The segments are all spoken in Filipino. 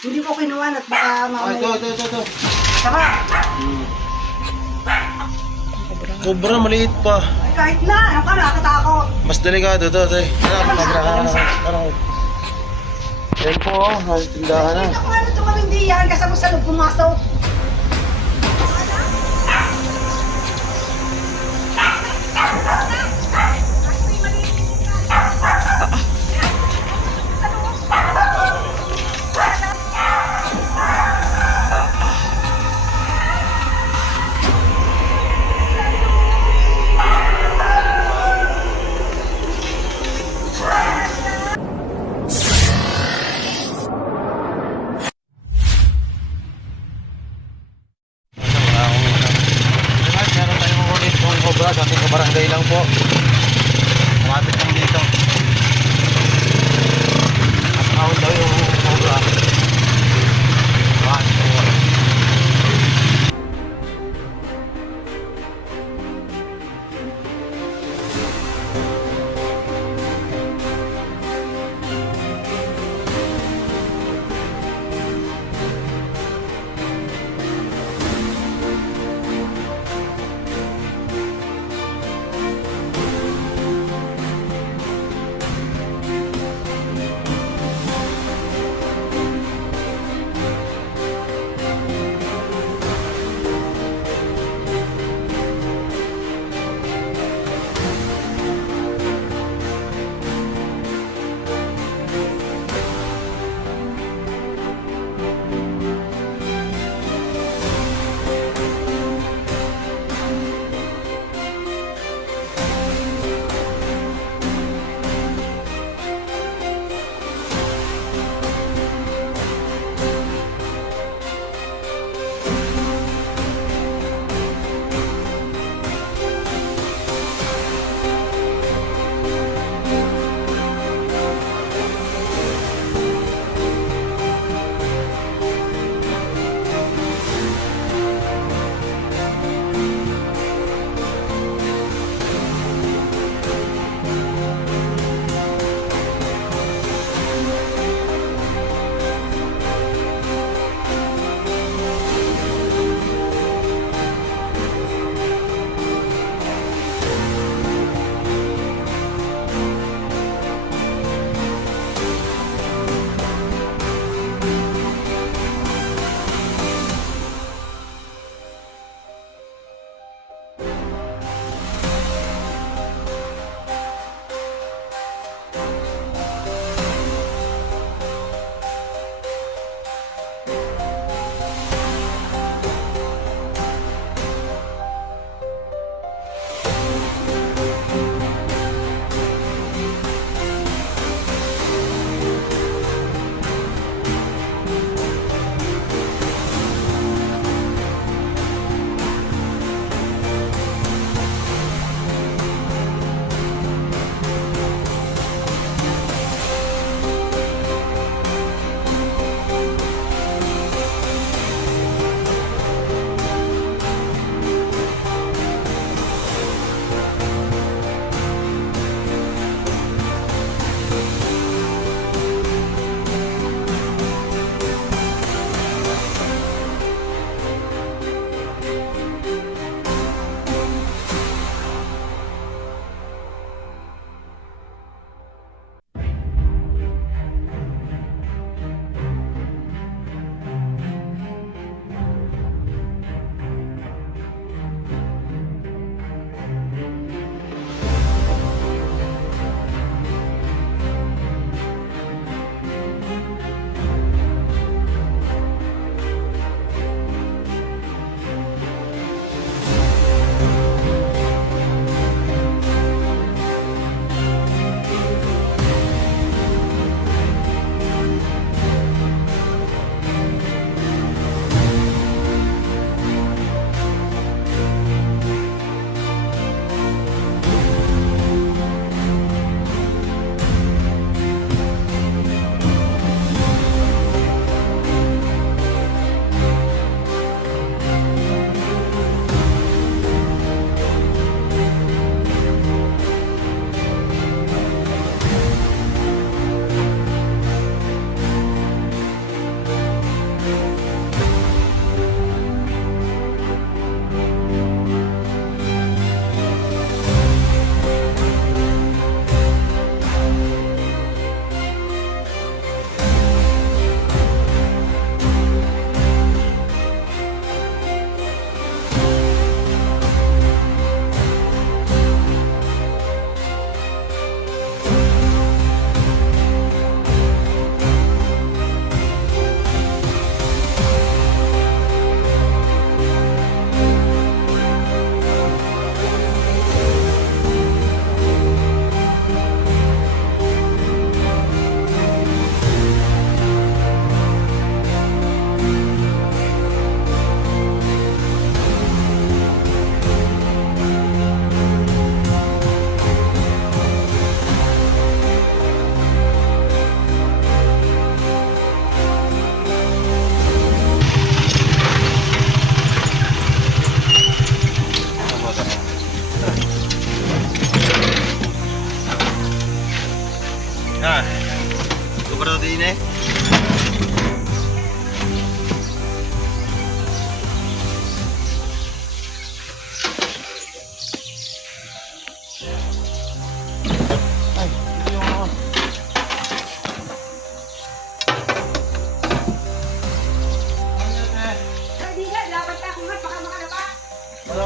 Hindi ko kinuha at baka mamaya. Ito. Tara. Cobra, maliit pa. Ay, kahit na. Ano ka, nakakatakot. Mas delikado to, te. Ano? Yan po, nasa tindahan na. Ito kung ano ito karindihan. Kasama sa loob pumasok. Meron tayong ulit ng cobra sa ating kabarangay lang po. Kumapit lang dito. Nakakawin daw yung cobra.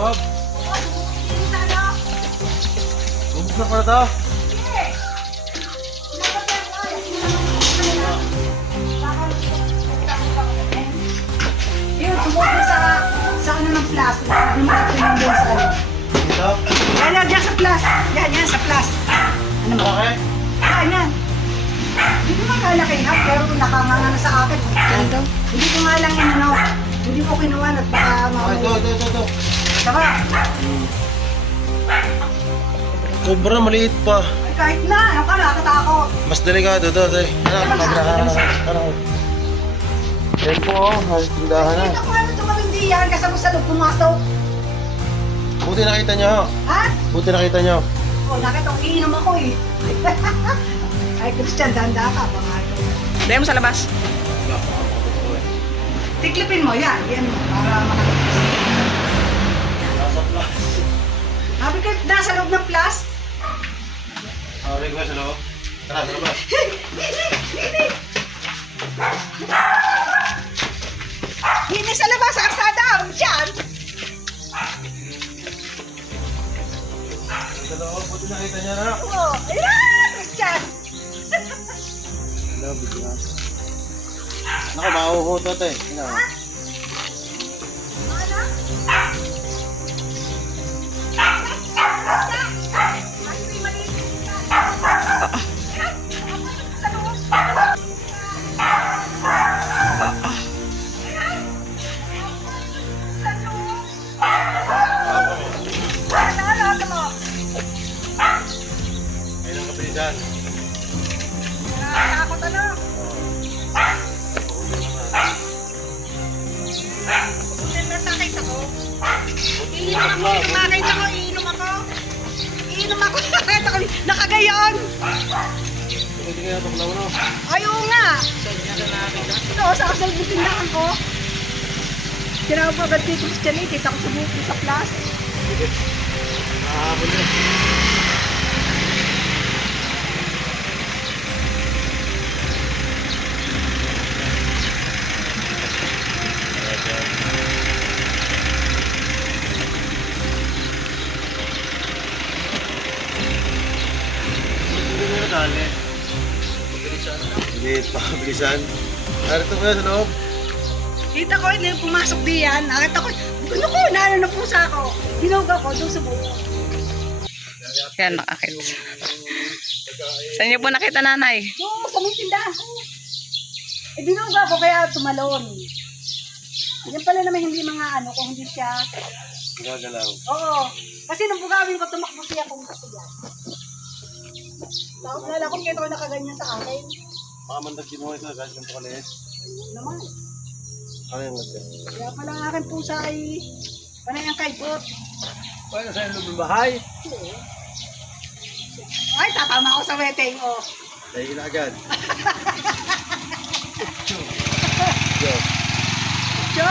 loob. Oh, hindi na ano? Bubog na pala to. Sige. Dapat yan, ay. Hindi naman baka yun, tumubo sa ano ng plastic. Hindi mo natin doon sa ano. Dito. Yan sa plus. Yan sa plus. Ano mo? Okay. Yan. Hindi ko makalaki ha, pero nakanganga na sa akin. Ganito. Hindi ko nga lang yun, ano, hindi ko kinuha at baka Okay, ito. Saka, Sobra maliit pa. ay, kahit na, ano ka, nakakatakot. Mas delikado to, te. Ano? Yan po, tindahan na. Nakita ko ano ito hindi yan, kasama sa loob pumasok. Buti nakita nyo. Ha? Buti nakita nyo. O, nakita ko, iinom ako eh. Ay, Christian, danda ka, pangalan. Dahil mo sa labas. Tiklipin mo, yan, para makalabas. Sabi ko, nasa loob ng plus. Okay, ko sa loob. Tara, sa labas. Hindi sa labas, sa arsada, dyan. Sa loob, buti nakita nyo na. Oo, ayan, Christian. Hello, bigla. Naku, mahuhutot eh. Ano? Ayun ang kapili dyan. Nakakatakot ano? Kung nakakita ko, iinom ako. Nakakita ko, nakagayon. Hindi kaya ito pala mo. Ayaw nga. Oo, sa kasal ng tindahan ko. Tinawag agad kay Christian eh, kita ko sa buko sa plus. Nakahabol yun. Hindi mo nadali. Hindi, pakabilisan. Narito mo yan sa loob. Kita ko, hindi pumasok diyan. Nakita ko, ano ko, nalo na pusa ko. Dinuga ko doon sa buko. Yan, nakakita. Saan niyo po nakita, nanay? Oo, sa may tindahan ko. Eh, dinuga ko kaya tumalon. Yan pala naman hindi mga ano, kung hindi siya. Gagalaw. Oo. Kasi nung bugawin ko, tumakbo siya kung gusto yan. Tapos nala ko, kaya ko nakaganyan sa akin. Baka mandag kinuha ito guys, ganito kalit. Ayun naman. Ano yung lagyan? Kaya pala ang aking pusa ay panay ang kaibot. Paano sa'yo loob ng bahay? Ay, tatama ako sa wedding, oh. Dahil na agad. Jo? Oh, Jo.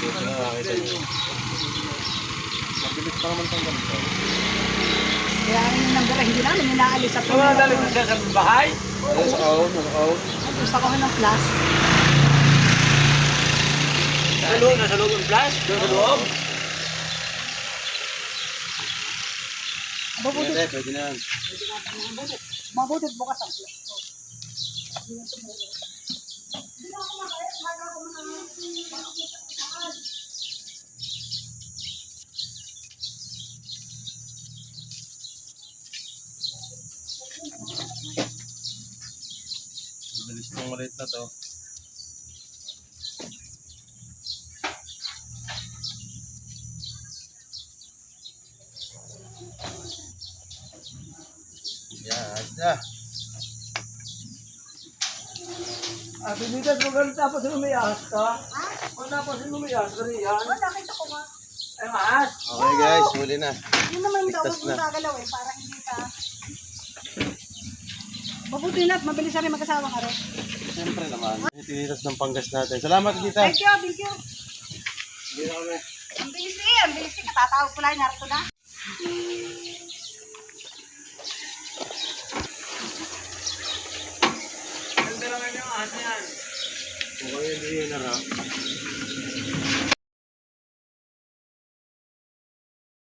Dito na nakakita nyo. Mabilis pa naman itong ganito. Kaya yung number hindi namin inaalis sa Wala dali mo siya sa bahay? Ano sa kaon? Nasa kaon? Ay, gusto ko ng plus. Nasa loob ng flash? Doon sa loob? Mabutit. Pwede, pwede na yan. Mabutit bukas ang plus. Hindi na tumulo. Hindi na ako makaya. Maga ako makakita ko saan. Mabilis itong maliit na to. Yan, ayos na. Ate Nitas, maganda tapos lumiyas ka? Ha? O tapos lumiyas ka rin yan? Oh, nakita ko nga. Ay, maas. Okay guys, huli na. Yun naman daw, Ligtas huwag na. mong gagalaw eh, para hindi ka... Mabuti na at mabilis na rin mag-asawa ka rin. Siyempre naman. Tinitas ng panggas natin. Salamat kita. Thank you, thank you. Hindi na kami. Ang bilis eh. Katatawag ko lang, narito na. Ganda naman yung ahas yan. Mukhang hindi yun na